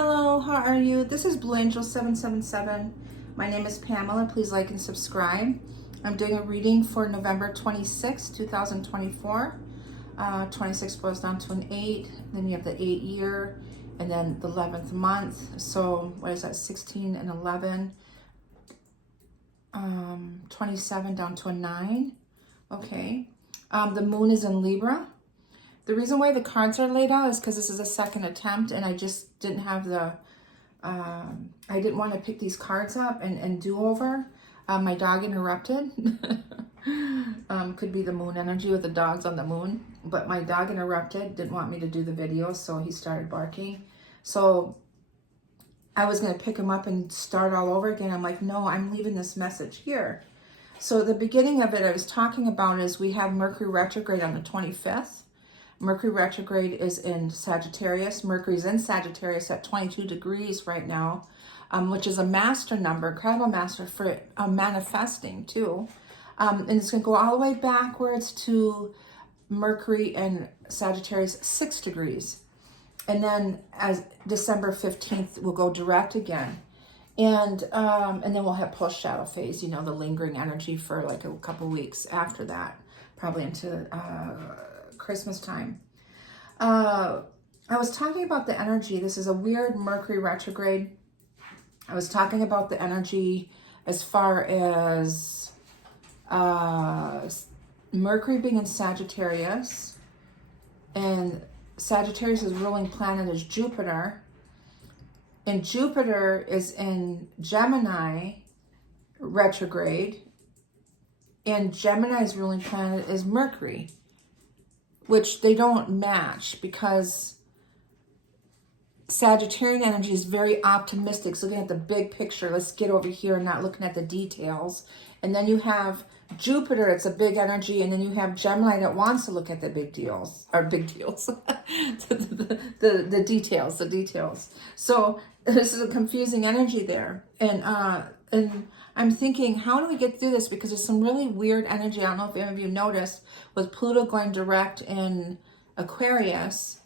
Hello, how are you? This is Blue Angel 777. My name is Pamela. Please like and subscribe. I'm doing a reading for November 26, 2024. 26 goes down to an 8. Then you have the 8 year and then the 11th month. So what is that? 16 and 11. 27 down to a 9. Okay. The moon is in Libra. The reason why the cards are laid out is because this is a second attempt and I just didn't have the, I didn't want to pick these cards up and do over. My dog interrupted. Could be the moon energy with the dogs on the moon. But my dog interrupted, didn't want me to do the video, so he started barking. So I was going to pick him up and start all over again. I'm like, no, I'm leaving this message here. So the beginning of it I was talking about is we have Mercury retrograde on the 25th. Mercury retrograde is in Sagittarius. Mercury's in Sagittarius at 22 degrees right now, which is a master number, incredible master for manifesting too. And it's going to go all the way backwards to Mercury in Sagittarius 6 degrees. And then as December 15th, we'll go direct again. And then we'll have post-shadow phase, you know, the lingering energy for like a couple weeks after that, probably into Christmas time. I was talking about the energy. This is a weird Mercury retrograde. I was talking about the energy as far as Mercury being in Sagittarius, and Sagittarius' ruling planet is Jupiter, and Jupiter is in Gemini retrograde, and Gemini's ruling planet is Mercury, which they don't match because Sagittarian energy is very optimistic. It's looking at the big picture. Let's get over here and not looking at the details. And then you have Jupiter, it's a big energy. And then you have Gemini that wants to look at the big deals, or big deals, the details. So this is a confusing energy there. And I'm thinking, how do we get through this? Because there's some really weird energy. I don't know if any of you noticed with Pluto going direct in Aquarius.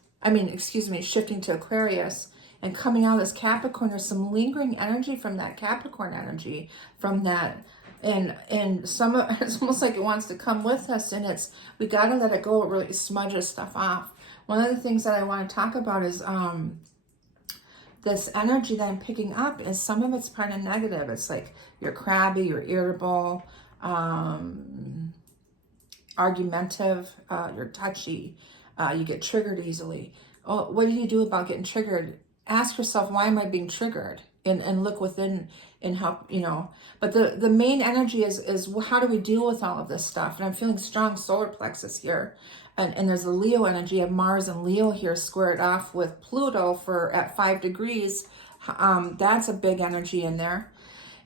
Shifting to Aquarius and coming out as Capricorn. There's some lingering energy from that Capricorn energy, from that. And it's almost like it wants to come with us, and we got to let it go. It really smudges stuff off. One of the things that I want to talk about is this energy that I'm picking up is some of it's kind of negative. It's like you're crabby, you're irritable, argumentative, you're touchy, you get triggered easily. Oh, what do you do about getting triggered? Ask yourself, why am I being triggered? And look within and help, you know. But the main energy is how do we deal with all of this stuff? And I'm feeling strong solar plexus here. And there's a Leo energy of Mars and Leo here squared off with Pluto at 5 degrees. That's a big energy in there.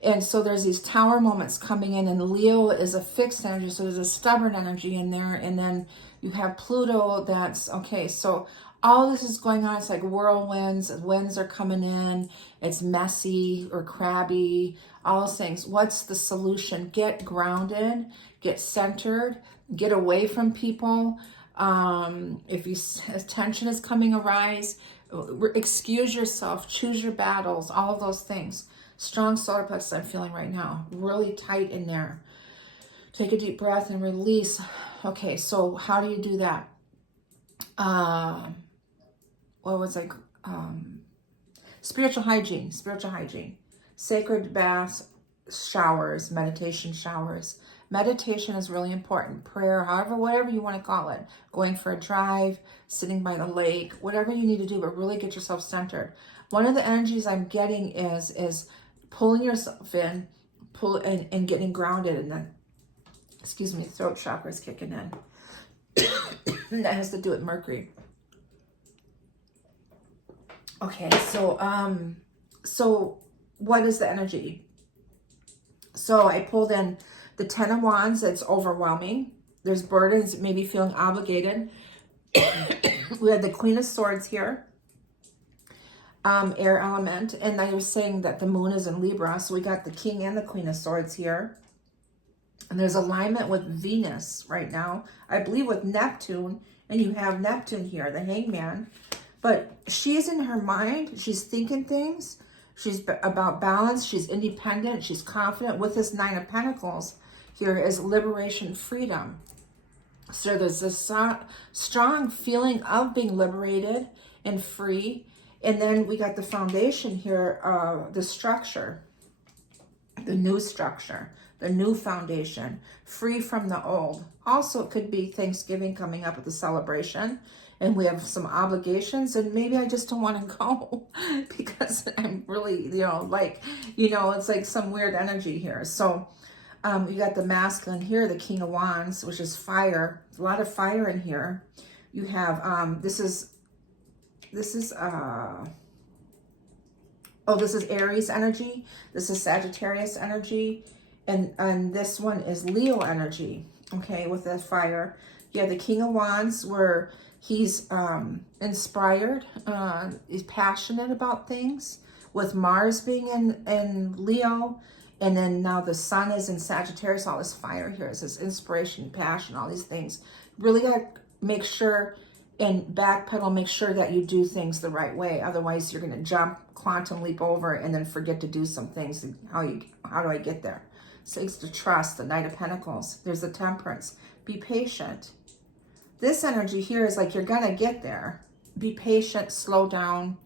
And so there's these tower moments coming in, and Leo is a fixed energy. So there's a stubborn energy in there. And then you have Pluto that's, okay, so all this is going on. It's like whirlwinds. Winds are coming in. It's messy or crabby. All those things. What's the solution? Get grounded. Get centered. Get away from people. If tension is coming, arise. Excuse yourself. Choose your battles. All of those things. Strong solar plexus I'm feeling right now. Really tight in there. Take a deep breath and release. Okay, so how do you do that? Spiritual hygiene, sacred baths, showers, meditation showers. Meditation is really important. Prayer, whatever you want to call it. Going for a drive, sitting by the lake, whatever you need to do, but really get yourself centered. One of the energies I'm getting is pulling yourself in, and getting grounded, and then, throat chakra is kicking in. That has to do with Mercury. Okay, so what is the energy? So I pulled in the 10 of Wands. It's overwhelming. There's burdens, maybe feeling obligated. We had the Queen of Swords here, air element, and I was saying that the moon is in Libra, so we got the King and the Queen of Swords here. And there's alignment with Venus right now, I believe with Neptune, and you have Neptune here, the Hangman. But she's in her mind. She's thinking things. She's about balance. She's independent. She's confident. With this Nine of Pentacles here is liberation, freedom. So there's this strong feeling of being liberated and free. And then we got the foundation here, the structure, the new structure, the new foundation, free from the old. Also, it could be Thanksgiving coming up with the celebration, and we have some obligations, and maybe I just don't want to go because I'm really, it's like some weird energy here. So you got the masculine here, the King of Wands, which is fire. A lot of fire in here. You have, this is Aries energy. This is Sagittarius energy. And this one is Leo energy, okay, with the fire. You have the King of Wands, where he's inspired, he's passionate about things, with Mars being in Leo. And then now the sun is in Sagittarius. All this fire here is this inspiration, passion, all these things. Really got to make sure and backpedal, make sure that you do things the right way. Otherwise, you're going to jump, quantum leap over, and then forget to do some things. How do I get there? Six to trust, the Knight of Pentacles. There's the Temperance. Be patient. This energy here is like you're going to get there. Be patient, slow down.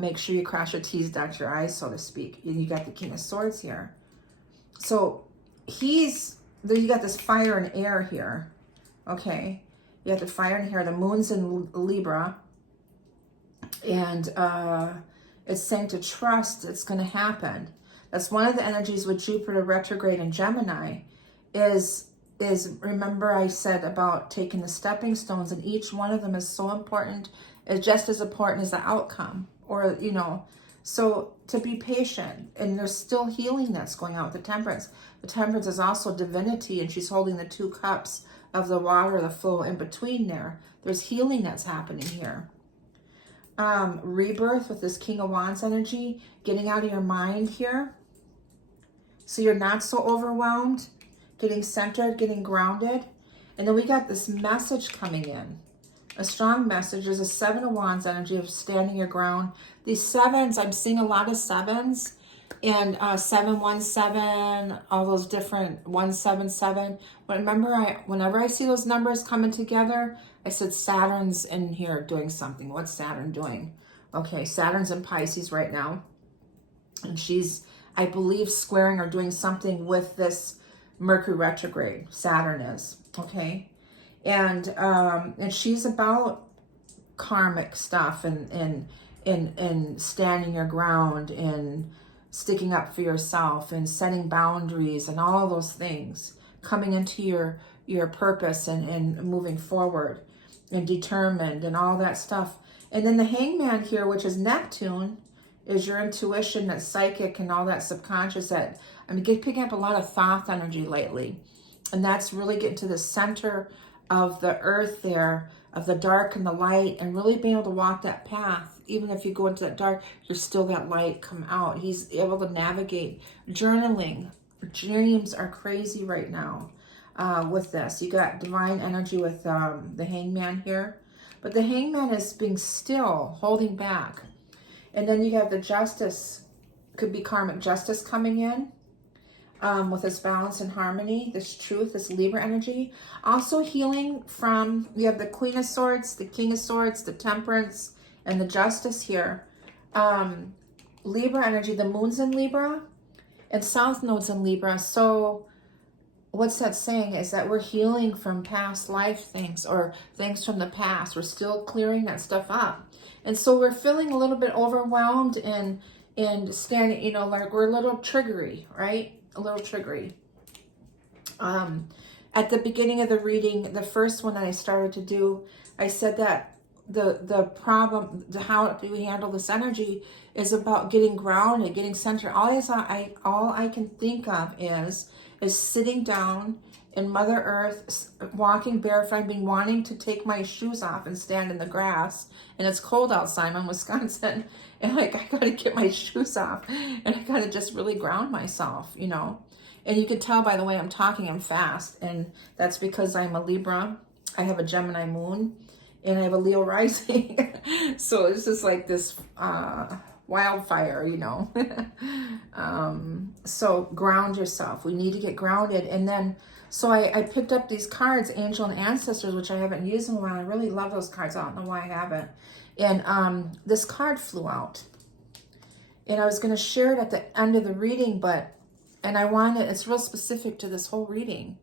Make sure you cross your T's, dot your I's, so to speak. And you got the King of Swords here. So you got this fire and air here. Okay. You got the fire and air. The moon's in Libra. And it's saying to trust it's going to happen. That's one of the energies with Jupiter retrograde in Gemini is remember I said about taking the stepping stones, and each one of them is so important, is just as important as the outcome, or, so to be patient. And there's still healing that's going on with the Temperance. The Temperance is also divinity, and she's holding the two cups of the water, the flow in between there. There's healing that's happening here. Rebirth with this King of Wands energy, getting out of your mind here. So you're not so overwhelmed, getting centered, getting grounded. And then we got this message coming in. A strong message. There's a Seven of Wands energy of standing your ground. These sevens, I'm seeing a lot of sevens. And 717, all those different 177. Whenever I see those numbers coming together, I said Saturn's in here doing something. What's Saturn doing? Okay, Saturn's in Pisces right now. And she's, I believe, squaring or doing something with this Mercury retrograde. Saturn is, okay? And she's about karmic stuff and standing your ground and sticking up for yourself and setting boundaries and all those things, coming into your purpose and moving forward and determined and all that stuff. And then the Hangman here, which is Neptune, is your intuition, that psychic and all that subconscious that, picking up a lot of Thoth energy lately. And that's really getting to the center of the earth there, of the dark and the light, and really being able to walk that path. Even if you go into that dark, you're still that light come out. He's able to navigate. Journaling. Dreams are crazy right now with this. You got divine energy with the Hangman here. But the Hangman is being still, holding back. And then you have the Justice. Could be karmic justice coming in. With this balance and harmony, this truth, this Libra energy. Also healing from, you have the Queen of Swords, the King of Swords, the Temperance, and the Justice here. Libra energy, the moon's in Libra, and South Node's in Libra. So what's that saying is that we're healing from past life things, or things from the past. We're still clearing that stuff up. And so we're feeling a little bit overwhelmed and standing, like we're a little triggery, right? A little triggery. At the beginning of the reading, the first one that I started to do, I said that the problem, how do we handle this energy, is about getting grounded, getting centered. All I can think of is sitting down in Mother Earth, walking barefoot. I've been wanting to take my shoes off and stand in the grass, and it's cold outside. I'm in Wisconsin, and I gotta get my shoes off, and I gotta just really ground myself, And you can tell by the way I'm talking, I'm fast, and that's because I'm a Libra. I have a Gemini moon, and I have a Leo rising. So it's just like this wildfire, you know. So ground yourself. We need to get grounded. And then, so I picked up these cards, Angel and Ancestors, which I haven't used in a while. I really love those cards. I don't know why I haven't. And this card flew out. And I was going to share it at the end of the reading, but, and I wanted, it's real specific to this whole reading,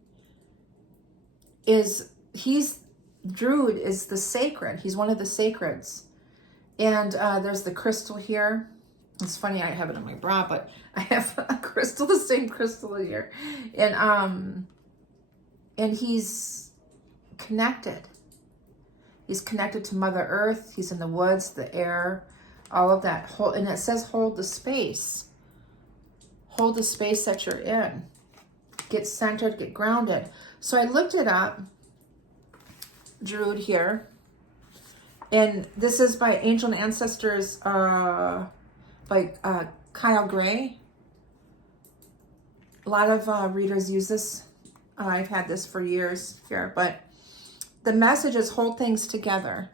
Druid is the sacred. He's one of the sacreds. And there's the crystal here. It's funny, I have it in my bra, but I have a crystal, the same crystal here. And he's connected. He's connected to Mother Earth. He's in the woods, the air, all of that. And it says hold the space. Hold the space that you're in. Get centered, get grounded. So I looked it up, Druid here. And this is by Angel and Ancestors by Kyle Gray. A lot of readers use this. I've had this for years here. But the message is hold things together.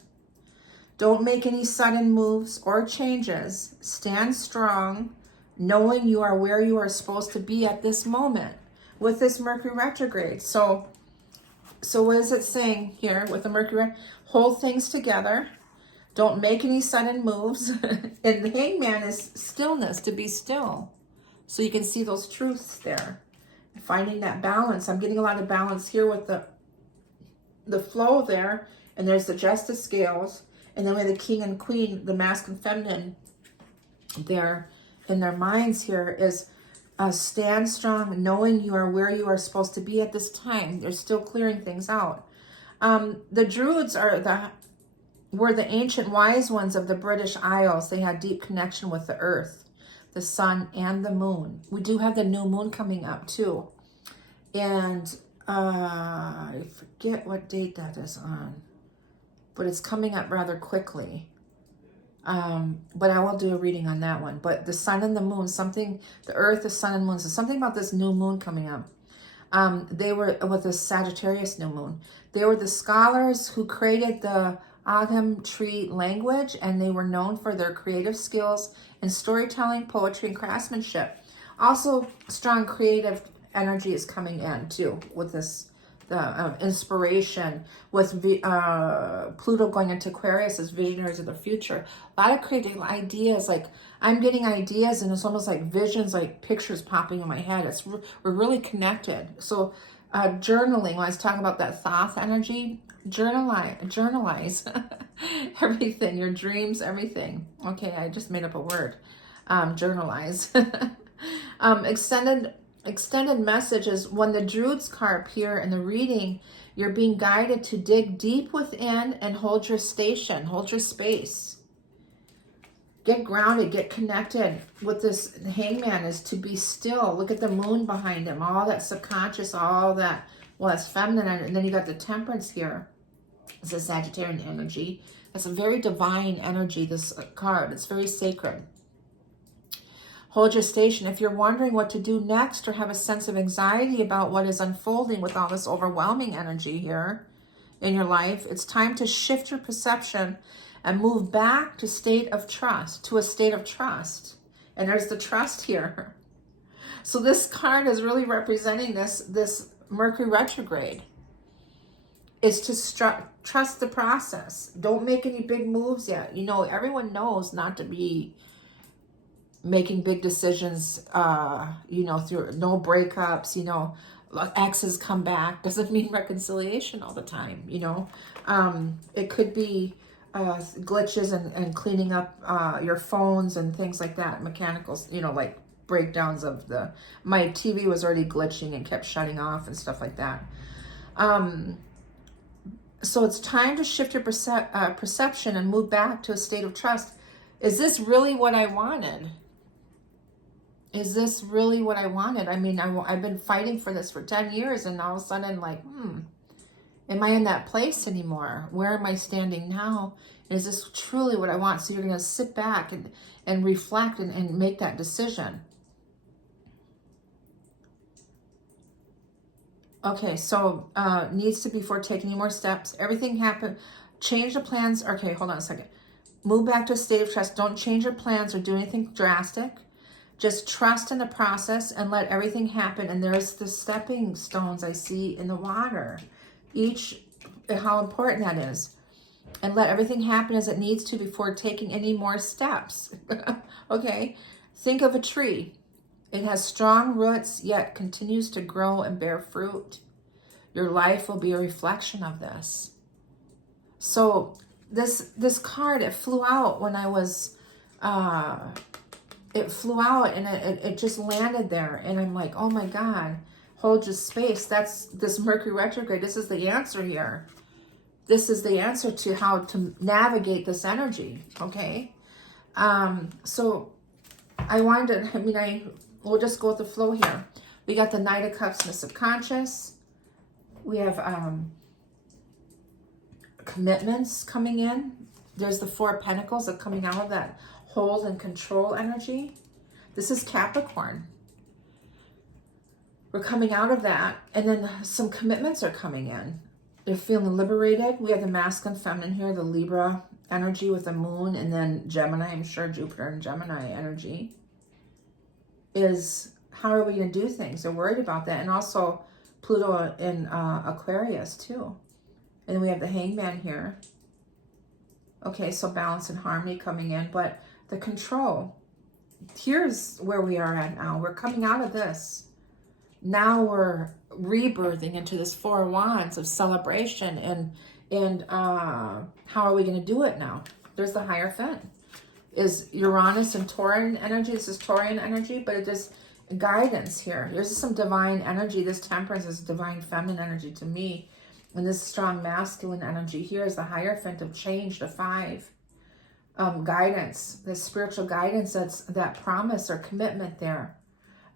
Don't make any sudden moves or changes. Stand strong, knowing you are where you are supposed to be at this moment with this Mercury retrograde. So what is it saying here with the Mercury? Hold things together. Don't make any sudden moves. And the Hangman is stillness, to be still. So you can see those truths there. Finding that balance. I'm getting a lot of balance here with the flow there. And there's the Justice scales. And then we have the King and Queen, the masculine, feminine, there in their minds here is stand strong, knowing you are where you are supposed to be at this time. They're still clearing things out. The Druids were the ancient wise ones of the British Isles. They had deep connection with the earth, the sun, and the moon. We do have the new moon coming up too. And I forget what date that is on, but it's coming up rather quickly. But I will do a reading on that one. But the sun and the moon, the earth, the sun and moon. So something about this new moon coming up. They were with the Sagittarius new moon. They were the scholars who created the Agam tree language, and they were known for their creative skills in storytelling, poetry, and craftsmanship. Also, strong creative energy is coming in too with this, the inspiration with Pluto going into Aquarius as visionaries of the future. A lot of creative ideas, like I'm getting ideas and it's almost like visions, like pictures popping in my head. We're really connected. So journaling, when I was talking about that Thoth energy, journalize everything, your dreams, everything. Okay, I just made up a word. Journalize. Extended messages. When the Druids card appear in the reading, you're being guided to dig deep within and hold your station, hold your space. Get grounded, get connected. With this Hangman is to be still. Look at the moon behind him, all that subconscious, all that, well, that's feminine. And then you got the Temperance here. It's a Sagittarian energy. That's a very divine energy, this card. It's very sacred. Hold your station. If you're wondering what to do next or have a sense of anxiety about what is unfolding with all this overwhelming energy here in your life, it's time to shift your perception and move back to a state of trust. And there's the trust here. So this card is really representing this Mercury retrograde. Is to trust the process. Don't make any big moves yet. You know, everyone knows not to be making big decisions, you know, through no breakups, you know, exes come back. Doesn't mean reconciliation all the time, you know. It could be glitches and cleaning up your phones and things like that, mechanicals, you know, like breakdowns of my TV was already glitching and kept shutting off and stuff like that. So it's time to shift your perception and move back to a state of trust. Is this really what I wanted? Is this really what I wanted? I mean, I've been fighting for this for 10 years and all of a sudden like, am I in that place anymore? Where am I standing now? Is this truly what I want? So you're going to sit back and reflect and make that decision. Okay, so needs to before taking any more steps. Everything happened. Change the plans. Okay, hold on a second. Move back to a state of trust. Don't change your plans or do anything drastic. Just trust in the process and let everything happen. And there's the stepping stones I see in the water. Each, how important that is. And let everything happen as it needs to before taking any more steps. Okay? Think of a tree. It has strong roots, yet continues to grow and bear fruit. Your life will be a reflection of this. So this card, it flew out when I was, it flew out and it just landed there. And I'm like, oh my God, hold your space. That's this Mercury retrograde. This is the answer here. This is the answer to how to navigate this energy, okay? So I wanted to, we'll just go with the flow here. We got the Knight of Cups in the subconscious. We have commitments coming in. There's the Four of Pentacles that are coming out of that hold and control energy. This is Capricorn. We're coming out of that, and then some commitments are coming in. They're feeling liberated. We have the masculine, feminine here, the Libra energy with the moon, and then Gemini. I'm sure Jupiter and Gemini energy is how are we going to do things? They're worried about that. And also Pluto in Aquarius too. And then we have the Hangman here. Okay, so balance and harmony coming in. But the control, here's where we are at now. We're coming out of this. Now we're rebirthing into this Four of Wands of celebration. And how are we going to do it now? There's the Hierophant. Is Uranus and Taurian energy. This is Taurian energy, but it is guidance here. There's some divine energy. This Temperance is divine feminine energy to me. And this strong masculine energy here is the Hierophant of change, the 5. Guidance, the spiritual guidance, that's that promise or commitment there.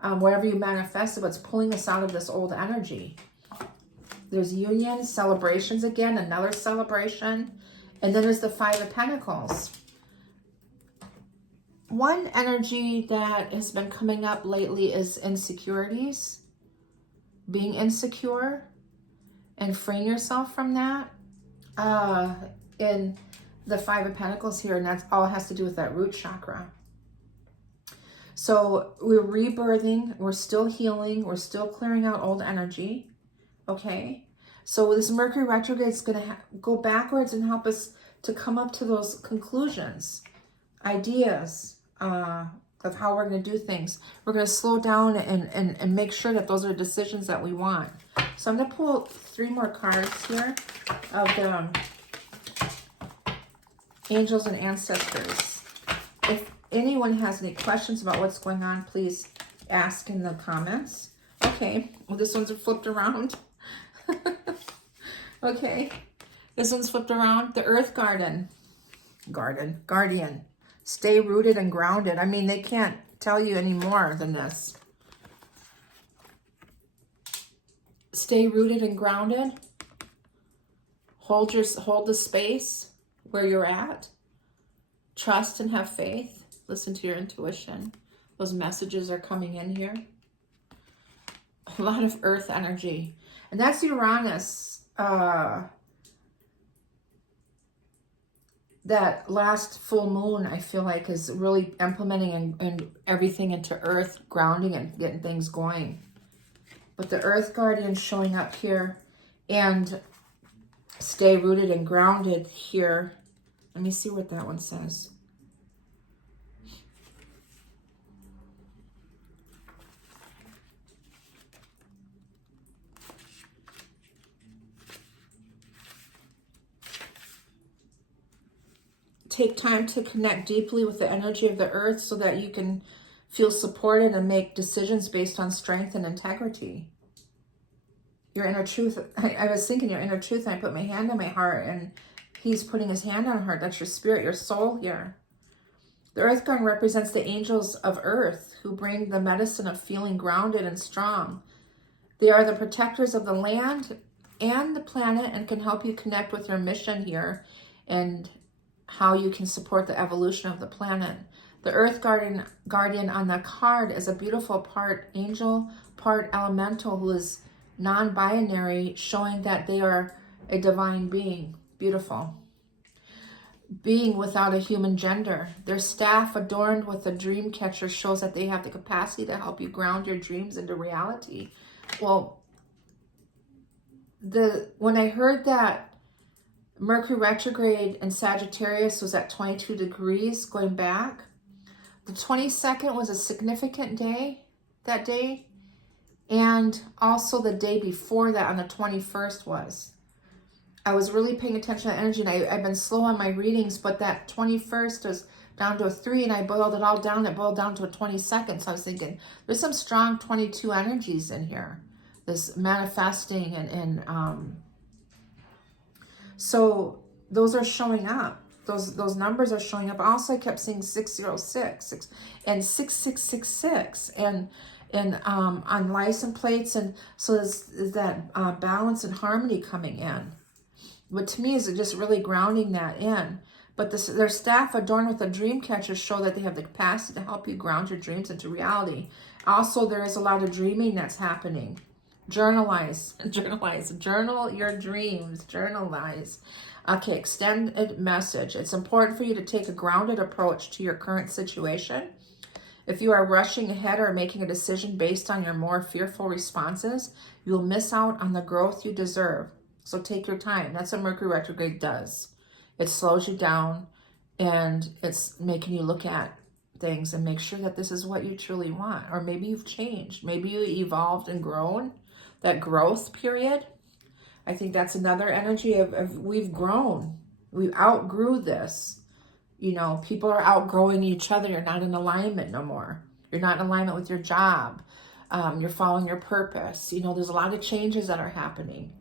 Whatever you manifest, it's pulling us out of this old energy. There's union, celebrations again, another celebration. And then there's the 5 of Pentacles. One energy that has been coming up lately is insecurities. Being insecure and freeing yourself from that. In the 5 of Pentacles here, and that's all has to do with that root chakra. So we're rebirthing, we're still healing, we're still clearing out old energy, okay? So this Mercury retrograde is going to go backwards and help us to come up to those conclusions, ideas of how we're going to do things. We're going to slow down and make sure that those are decisions that we want. So I'm going to pull 3 more cards here of the angels and ancestors. If anyone has any questions about what's going on, please ask in the comments. Okay, well, this one's flipped around. Okay, this one's flipped around. The Earth Guardian. Stay rooted and grounded. I mean, they can't tell you any more than this. Stay rooted and grounded. Hold the space where you're at. Trust and have faith. Listen to your intuition. Those messages are coming in here. A lot of earth energy. And that's Uranus. That last full moon, I feel like, is really implementing and everything into earth, grounding and getting things going. But the Earth Guardian showing up here, and stay rooted and grounded here. Let me see what that one says. Take time to connect deeply with the energy of the earth so that you can feel supported and make decisions based on strength and integrity. Your inner truth. I was thinking your inner truth, and I put my hand on my heart, and he's putting his hand on her. That's your spirit, your soul here. The Earth Guardian represents the angels of earth who bring the medicine of feeling grounded and strong. They are the protectors of the land and the planet and can help you connect with your mission here and how you can support the evolution of the planet. The Earth Guardian on the card is a beautiful part angel, part elemental, who is non-binary, showing that they are a divine being. Beautiful. being without a human gender. Their staff adorned with a dream catcher shows that they have the capacity to help you ground your dreams into reality. Well, when I heard that Mercury retrograde in Sagittarius was at 22 degrees going back, the 22nd was a significant day that day. And also the day before that on the 21st was. I was really paying attention to energy, and I've been slow on my readings, but that 21st was down to a 3, and I boiled it all down. It boiled down to a 22nd. So I was thinking, there's some strong 22 energies in here. This manifesting so those are showing up. Those numbers are showing up. Also, I kept seeing 606 and 6666 and on license plates, and so there's that balance and harmony coming in. But to me, is just really grounding that in. But their staff adorned with a dream catcher show that they have the capacity to help you ground your dreams into reality. Also, there is a lot of dreaming that's happening. Journalize, journal your dreams, journalize. Okay, extended message. It's important for you to take a grounded approach to your current situation. If you are rushing ahead or making a decision based on your more fearful responses, you will miss out on the growth you deserve. So take your time. That's what Mercury retrograde does. It slows you down, and it's making you look at things and make sure that this is what you truly want. Or maybe you've changed. Maybe you evolved and grown. That growth period. I think that's another energy of we've grown. We outgrew this. You know, people are outgrowing each other. You're not in alignment no more. You're not in alignment with your job. You're following your purpose. You know, there's a lot of changes that are happening.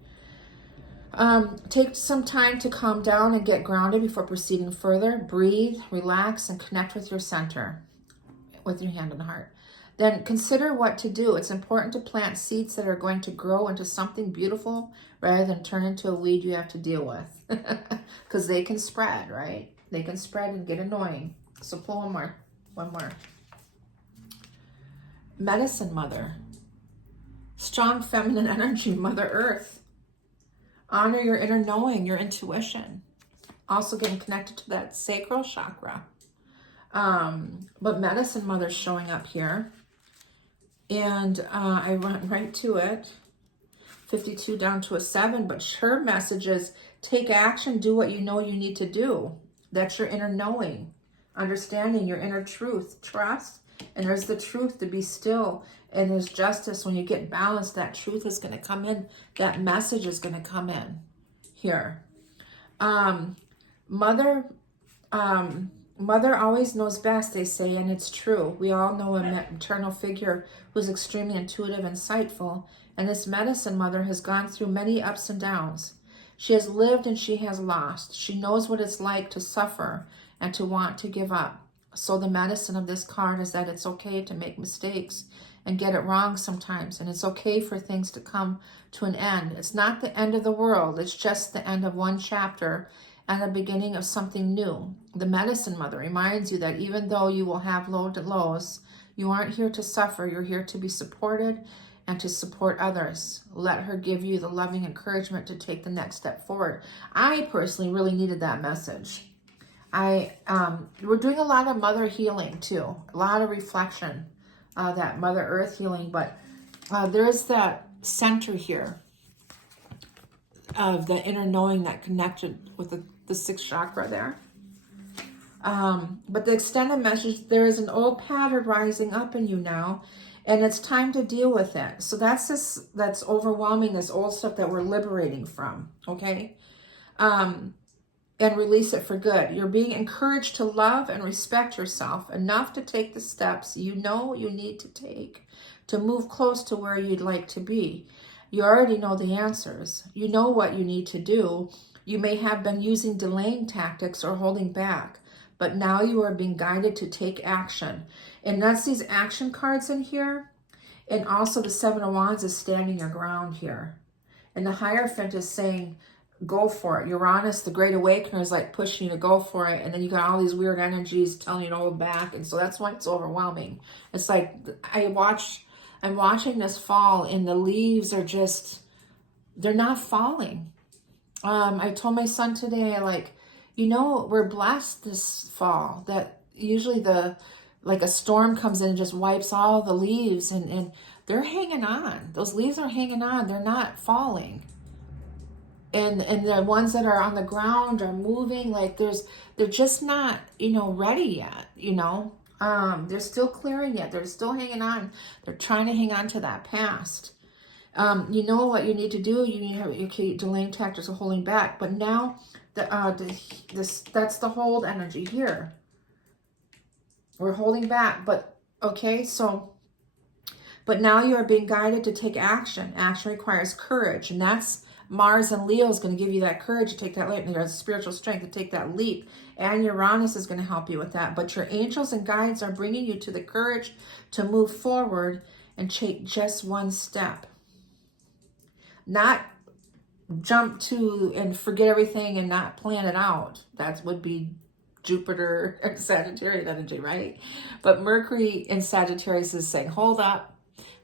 Take some time to calm down and get grounded before proceeding further. Breathe, relax, and connect with your center, with your hand on the heart. Then consider what to do. It's important to plant seeds that are going to grow into something beautiful rather than turn into a weed you have to deal with. Because they can spread, right? They can spread and get annoying. So pull one more. Medicine Mother. Strong feminine energy, Mother Earth. Honor your inner knowing, your intuition. Also getting connected to that sacral chakra. But Medicine Mother's showing up here. And I went right to it. 52 down to a 7. But her message is take action, do what you know you need to do. That's your inner knowing, understanding your inner truth, trust. And there's the truth to be still. And there's justice. When you get balanced, that truth is going to come in. That message is going to come in here. Mother always knows best, they say, and it's true. We all know a maternal figure who's extremely intuitive and insightful. And this Medicine Mother has gone through many ups and downs. She has lived and she has lost. She knows what it's like to suffer and to want to give up. So the medicine of this card is that it's okay to make mistakes and get it wrong sometimes. And it's okay for things to come to an end. It's not the end of the world. It's just the end of one chapter and the beginning of something new. The Medicine Mother reminds you that even though you will have lows, you aren't here to suffer. You're here to be supported and to support others. Let her give you the loving encouragement to take the next step forward. I personally really needed that message. We're doing a lot of mother healing too, a lot of reflection, that Mother Earth healing, but there is that center here of the inner knowing that connected with the sixth chakra there. But the extended message, there is an old pattern rising up in you now, and it's time to deal with it. So that's overwhelming, this old stuff that we're liberating from, okay? And release it for good. You're being encouraged to love and respect yourself enough to take the steps you know you need to take to move close to where you'd like to be. You already know the answers. You know what you need to do. You may have been using delaying tactics or holding back, but now you are being guided to take action. And that's these action cards in here. And also the Seven of Wands is standing your ground here. And the Hierophant is saying, go for it. Uranus, the Great Awakener, is like pushing you to go for it. And then you got all these weird energies telling you to hold back. And so that's why it's overwhelming. It's like I'm watching this fall and the leaves are just, they're not falling. I told my son today, you know, we're blessed this fall that usually like a storm comes in and just wipes all the leaves, and they're hanging on. Those leaves are hanging on. They're not falling. And the ones that are on the ground are moving, like they're just not, you know, ready yet, you know. They're still clearing yet. They're still hanging on. They're trying to hang on to that past. You know what you need to do. You need to have your delaying tactics of holding back. But now that's the hold energy here. We're holding back, but okay, so but now you are being guided to take action. Action requires courage, and that's Mars and Leo is going to give you that courage to take that leap. Your spiritual strength to take that leap, and Uranus is going to help you with that. But your angels and guides are bringing you to the courage to move forward and take just one step. Not jump to and forget everything and not plan it out. That would be Jupiter and Sagittarius energy, right? But Mercury in Sagittarius is saying, hold up.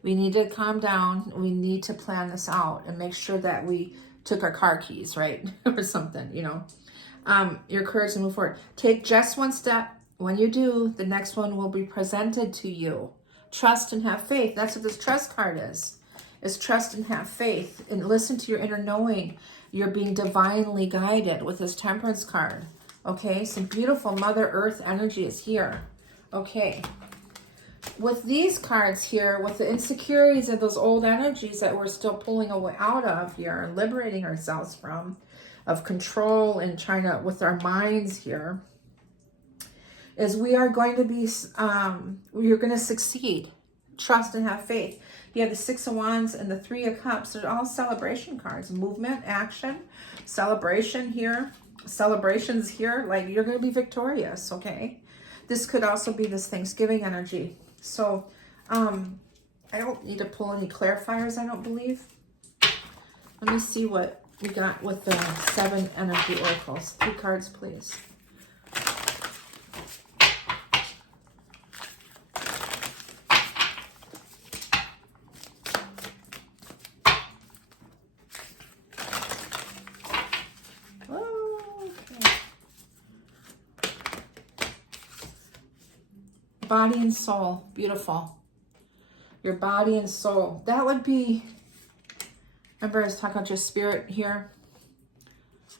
We need to calm down. We need to plan this out and make sure that we took our car keys, right? Or something, you know. Your courage to move forward. Take just one step. When you do, the next one will be presented to you. Trust and have faith. That's what this trust card is trust and have faith. And listen to your inner knowing. You're being divinely guided with this Temperance card. Okay, some beautiful Mother Earth energy is here. Okay. With these cards here, with the insecurities of those old energies that we're still pulling away out of here and liberating ourselves from, of control and trying to, with our minds here, is we are going to be, you're going to succeed. Trust and have faith. You have the Six of Wands and the Three of Cups. They're all celebration cards. Movement, action, celebration here. Celebrations here. Like, you're going to be victorious, okay? This could also be this Thanksgiving energy. So, I don't need to pull any clarifiers, I don't believe. Let me see what we got with the 7 energy oracles. 3 cards, please. Body and soul. Beautiful. Your body and soul. That would be, remember I was talking about your spirit here,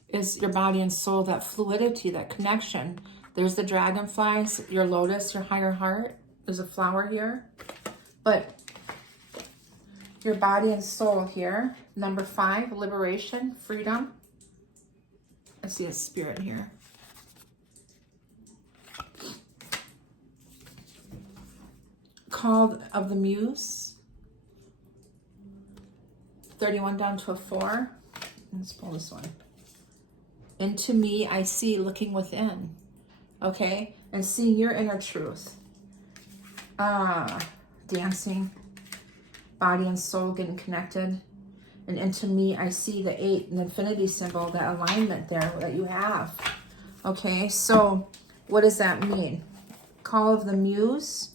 is your body and soul, that fluidity, that connection. There's the dragonflies, your lotus, your higher heart. There's a flower here. But your body and soul here. Number 5, liberation, freedom. I see a spirit here. Call of the Muse. 31 down to a 4. Let's pull this one. Into me, I see, looking within. Okay? And seeing your inner truth. Dancing. Body and soul getting connected. And into me, I see the 8, the infinity symbol, that alignment there that you have. Okay? So, what does that mean? Call of the Muse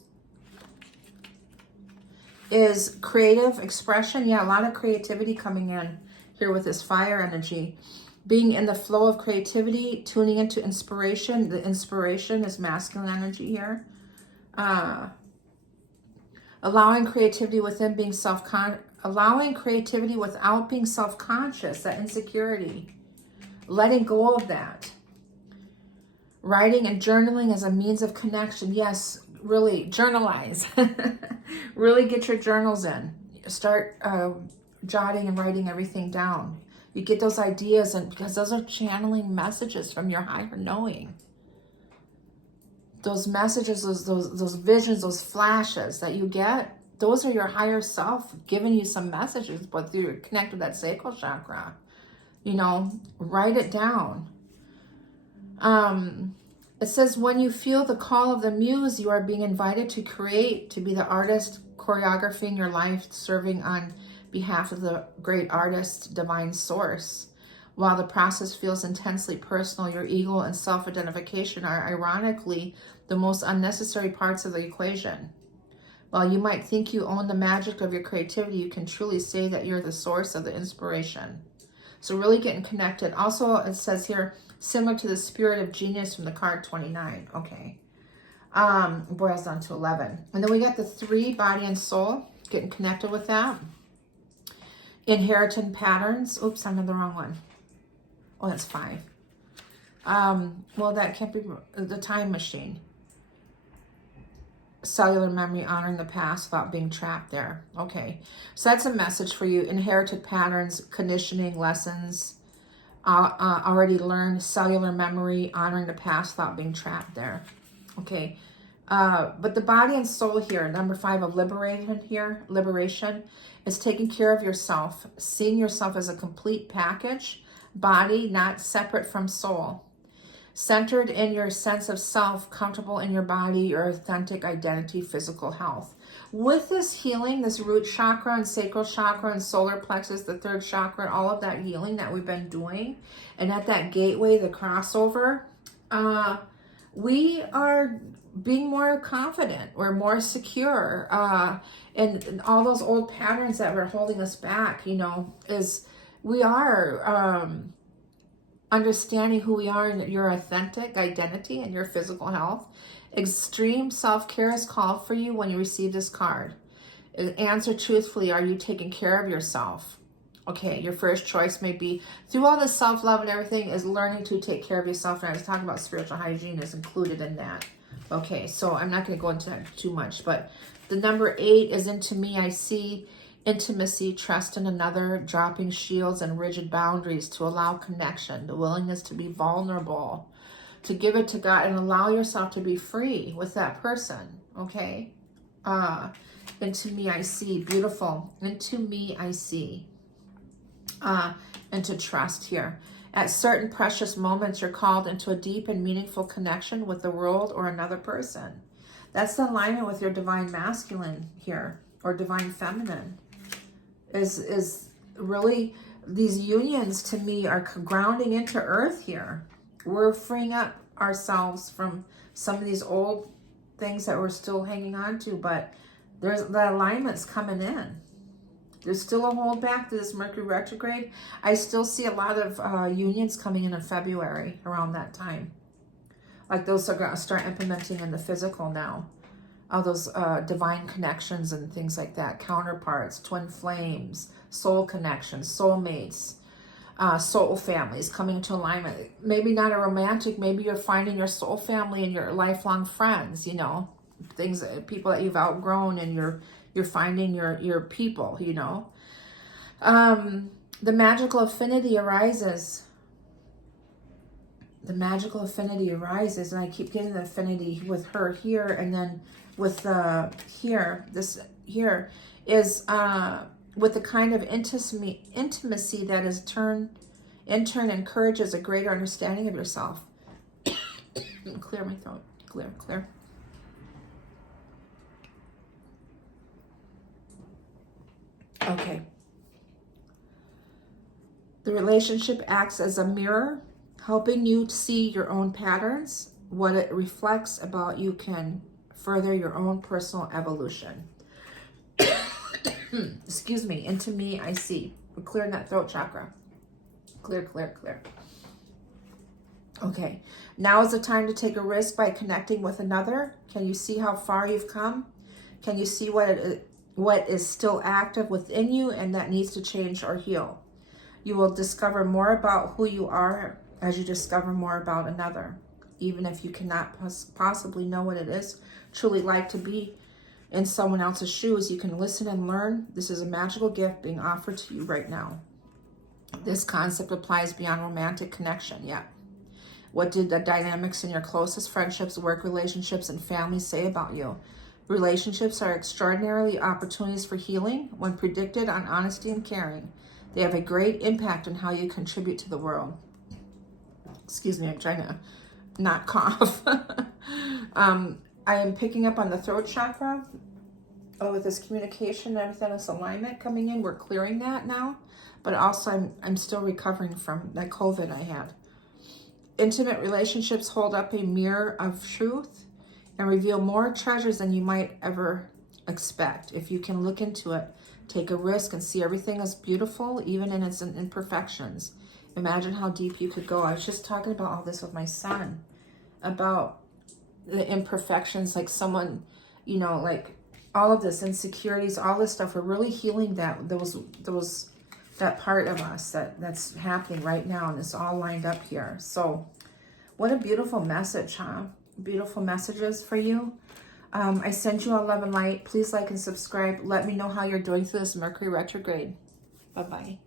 is creative expression. Yeah, a lot of creativity coming in here with this fire energy. Being in the flow of creativity, tuning into inspiration. The inspiration is masculine energy here. Allowing creativity within being allowing creativity without being self-conscious, that insecurity. Letting go of that. Writing and journaling as a means of connection. Yes, really journalize. Really get your journals in. Start jotting and writing everything down. You get those ideas, and because those are channeling messages from your higher knowing. Those messages, those visions, those flashes that you get, those are your higher self giving you some messages, but you're connected with that sacral chakra. You know, write it down. It says, when you feel the call of the muse, you are being invited to create, to be the artist, choreographing your life, serving on behalf of the great artist, divine source. While the process feels intensely personal, your ego and self-identification are ironically the most unnecessary parts of the equation. While you might think you own the magic of your creativity, you can truly say that you're the source of the inspiration. So really getting connected. Also, it says here, similar to the spirit of genius from the card 29. Okay. Boils down to 11. And then we got the 3, body and soul, getting connected with that. Inherited patterns. Oops, I'm in the wrong one. Oh, that's 5. Well, that can't be the time machine. Cellular memory, honoring the past without being trapped there. Okay, so that's a message for you. Inherited patterns, conditioning, lessons, already learned, cellular memory, honoring the past without being trapped there. Okay, but the body and soul here, number 5 of liberation is taking care of yourself, seeing yourself as a complete package, body not separate from soul. Centered in your sense of self, comfortable in your body, your authentic identity, physical health. With this healing, this root chakra and sacral chakra and solar plexus, the 3rd chakra, all of that healing that we've been doing, and at that gateway, the crossover, we are being more confident. We're more secure. And all those old patterns that were holding us back, you know, we are... understanding who we are and your authentic identity and your physical health. Extreme self-care is called for you when you receive this card. Answer truthfully, are you taking care of yourself? Okay, your first choice may be, through all this self-love and everything, is learning to take care of yourself. And I was talking about spiritual hygiene is included in that. Okay, so I'm not going to go into that too much, but the number 8 is into me. I see intimacy, trust in another, dropping shields and rigid boundaries to allow connection, the willingness to be vulnerable, to give it to God and allow yourself to be free with that person. Okay. Into me, I see. Beautiful. Into me, I see. And to trust here. At certain precious moments, you're called into a deep and meaningful connection with the world or another person. That's the alignment with your divine masculine here, or divine feminine. Is really, these unions to me are grounding into earth here. We're freeing up ourselves from some of these old things that we're still hanging on to, but there's the alignment's coming in. There's still a hold back to this Mercury retrograde. I still see a lot of unions coming in February around that time. Like those are going to start implementing in the physical now. All those divine connections and things like that, counterparts, twin flames, soul connections, soulmates, soul families coming into alignment. Maybe not a romantic, maybe you're finding your soul family and your lifelong friends, you know, things, people that you've outgrown, and you're finding your people, you know. The magical affinity arises. The magical affinity arises, and I keep getting the affinity with her here, and then with here, this here is with the kind of intimacy that is in turn encourages a greater understanding of yourself. Clear my throat. Clear. Okay. The relationship acts as a mirror, helping you to see your own patterns. What it reflects about you can further your own personal evolution. Excuse me. Into me, I see. We're clearing that throat chakra. Clear. Okay. Now is the time to take a risk by connecting with another. Can you see how far you've come? Can you see what is still active within you and that needs to change or heal? You will discover more about who you are as you discover more about another. Even if you cannot possibly know what it is truly like to be in someone else's shoes, you can listen and learn. This is a magical gift being offered to you right now. This concept applies beyond romantic connection. Yeah. What did the dynamics in your closest friendships, work relationships, and family say about you? Relationships are extraordinarily opportunities for healing when predicted on honesty and caring. They have a great impact on how you contribute to the world. Excuse me, I'm trying to not cough. I am picking up on the throat chakra. With this communication and everything, this alignment coming in, we're clearing that now. But also I'm still recovering from that COVID I had. Intimate relationships hold up a mirror of truth and reveal more treasures than you might ever expect. If you can look into it, take a risk and see everything as beautiful, even in its imperfections. Imagine how deep you could go. I was just talking about all this with my son, about the imperfections, like someone, you know, like all of this insecurities, all this stuff. We're really healing that that part of us that's happening right now, and it's all lined up here. So what a beautiful message, huh? Beautiful messages for you. I sent you all love and light. Please like and subscribe. Let me know how you're doing through this Mercury retrograde. Bye-bye.